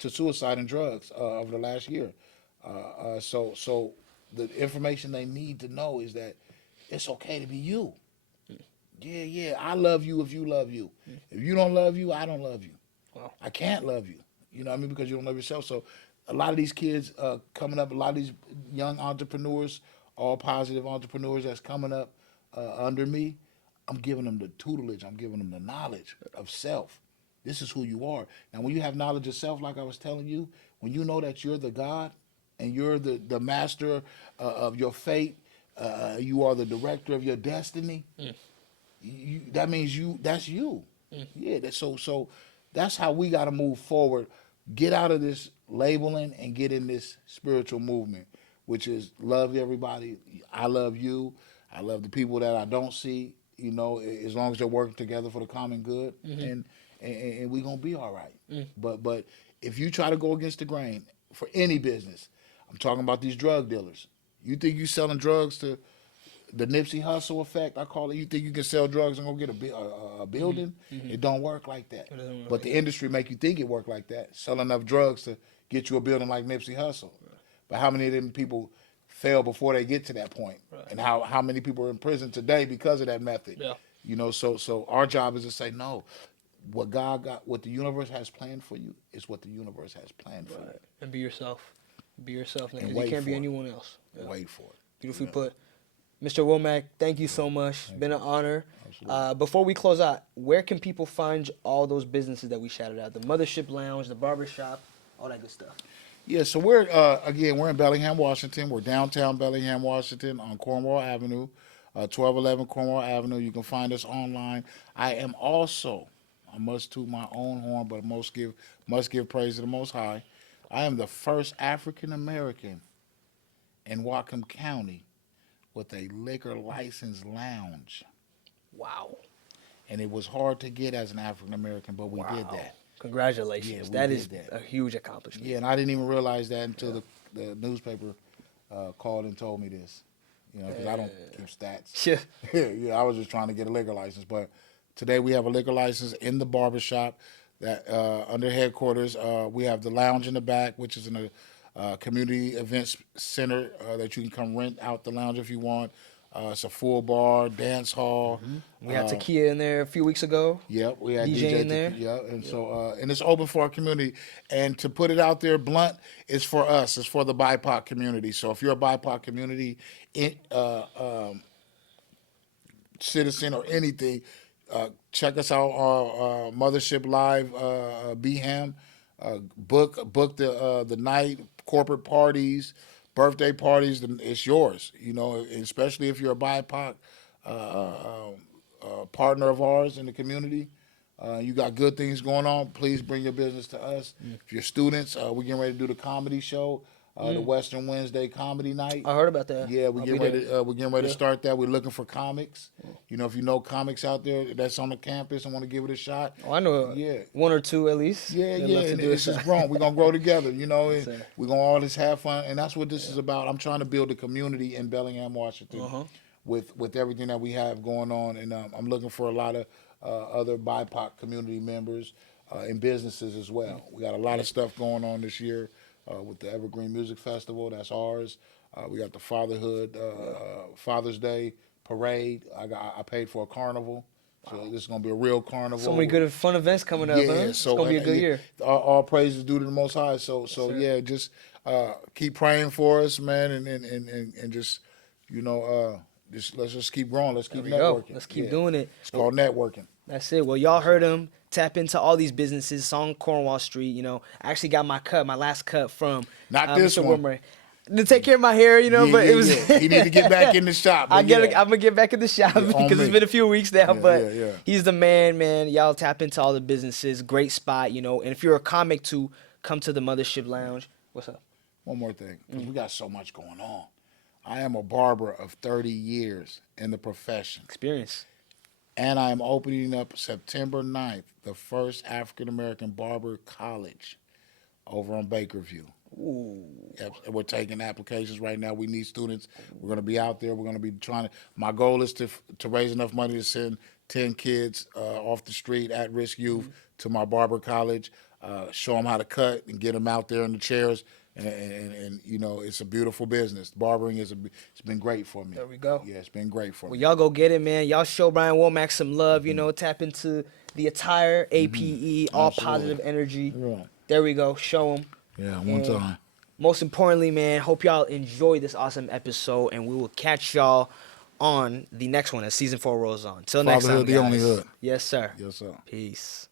to suicide and drugs over the last year. So the information they need to know is that it's okay to be you. Yeah. I love you if you love you. If you don't love you, I don't love you. Wow. I can't love you. You know what I mean? Because you don't love yourself. So a lot of these kids coming up, a lot of these young entrepreneurs, all positive entrepreneurs that's coming up under me, I'm giving them the tutelage. I'm giving them the knowledge of self. This is who you are. Now, when you have knowledge of self, like I was telling you, when you know that you're the God and you're the master of your fate, you are the director of your destiny, that means that's you. Yeah, so that's how we got to move forward. Get out of this labeling and get in this spiritual movement, which is love everybody. I love you. I love the people that I don't see, as long as they're working together for the common good, and we're going to be all right. But if you try to go against the grain for any business, I'm talking about these drug dealers, You think you selling drugs to the Nipsey Hustle effect? I call it. You think you can sell drugs and go get a building? It don't work like that. It doesn't work But like the that. industry make you think it work like that. Sell enough drugs to get you a building like Nipsey Hustle. But how many of them people fail before they get to that point? Right. And how many people are in prison today because of that method? Yeah. You know, so our job is to say no. What God got, what the universe has planned for you, is what the universe has planned for you. And be yourself. Be yourself, man. And Because you wait can't be for it. anyone else. Yeah. Wait for it. Beautifully put. Mr. Womack, thank you so much. It's been an honor. Before we close out, where can people find all those businesses that we shouted out? The Mothership Lounge, the barbershop, all that good stuff. Yeah, so we're in Bellingham, Washington. We're downtown Bellingham, Washington, on Cornwall Avenue, 1211 Cornwall Avenue. You can find us online. I am also, I must toot my own horn, but must give praise to the Most High. I am the first African American in Whatcom County with a liquor license lounge. Wow. And it was hard to get as an African American, but we did that. Congratulations. Yeah, we that is did that. a huge accomplishment. Yeah, and I didn't even realize that until the newspaper called and told me this. You know, because I don't keep stats. Yeah. Yeah, I was just trying to get a liquor license. But today we have a liquor license in the barbershop that under headquarters. We have the lounge in the back, which is in a community events center that you can come rent out the lounge if you want. It's a full bar, dance hall. We had Takia in there a few weeks ago. Yep, we had DJ in there. Yep, and so and it's open for our community. And to put it out there blunt, it's for us. It's for the BIPOC community. So if you're a BIPOC community citizen or anything, check us out on Mothership Live BHAM. Book the night, corporate parties, birthday parties. It's yours. You know, especially if you're a BIPOC partner of ours in the community. You got good things going on. Please bring your business to us. If you're students, we're getting ready to do the comedy show, the Western Wednesday comedy night. I heard about that. Yeah, we're getting ready to start that. We're looking for comics. You know, if you know comics out there that's on the campus and want to give it a shot. Oh, I know one or two at least. Yeah. And it's just growing. We're going to grow together, you know. Yes, and we're going to all just have fun. And that's what this is about. I'm trying to build a community in Bellingham, Washington with everything that we have going on. And I'm looking for a lot of other BIPOC community members and businesses as well. We got a lot of stuff going on this year. With the Evergreen Music Festival, that's ours. We got the Father's Day parade. I paid for a carnival, so this is gonna be a real carnival. So many good fun events coming up. Huh? It's gonna be a good year. All praises due to the Most High. So yeah, just keep praying for us, man, and just let's just keep growing. Let's keep networking. Let's keep doing it. It's called networking. That's it. Well, y'all heard him. Tap into all these businesses. It's on Cornwall Street. You know, I actually got my last cut from Not this Mr. one. Womack. To take care of my hair, you know, but it was. He need to get back in the shop. I'm gonna get back in the shop because it's been a few weeks now. But he's the man. Y'all tap into all the businesses. Great spot, you know. And if you're a comic too, come to the Mothership Lounge. What's up? One more thing, because we got so much going on. I am a barber of 30 years in the profession. Experience. And I am opening up September 9th, the first African-American barber college over on Bakerview. Ooh. Yep, we're taking applications right now. We need students. We're going to be out there. We're going to be my goal is to raise enough money to send 10 kids off the street, at-risk youth, to my barber college, show them how to cut and get them out there in the chairs. And you know, it's a beautiful business. Barbering it's been great for me. There we go. Yeah, it's been great for me. Well, y'all go get it, man. Y'all show Brian Womack some love, you know, tap into the attire, APE, all positive energy. Yeah. There we go. Show them. Yeah, one time. Most importantly, man, hope y'all enjoy this awesome episode, and we will catch y'all on the next one as season 4 rolls on. Till next time, guys. The only hood. Yes, sir. Yes, sir. Peace.